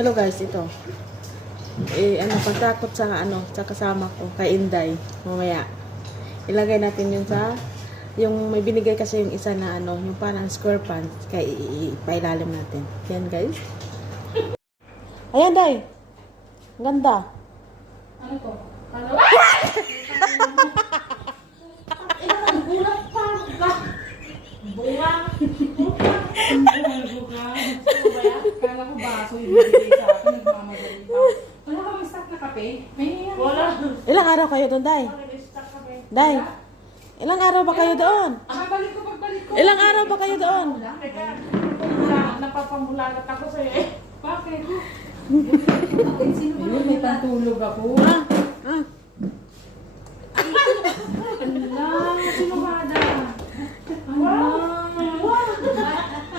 Hello guys, ito. Pagtakot sa kasama ko, kay Inday, mamaya. Ilagay natin yun yung may binigay kasi yung isa na yung parang square pants, kaya ipailalim natin. Yan guys. Ayan, Day. Ang ganda. Ano to? Ano? Bulat pa! Buwang! Kala ko baso yung bibigay sa akin. Nagmamadali pa. Wala ka may stock na kape? Wala. Ilang araw kayo doon, Day? Day, ilang araw ba kayo doon? Pagbalik ko. Ilang araw ba kayo doon? Teka, napapamulagat ako sa'yo eh. Bakit? Sino ba? May pantulog ako.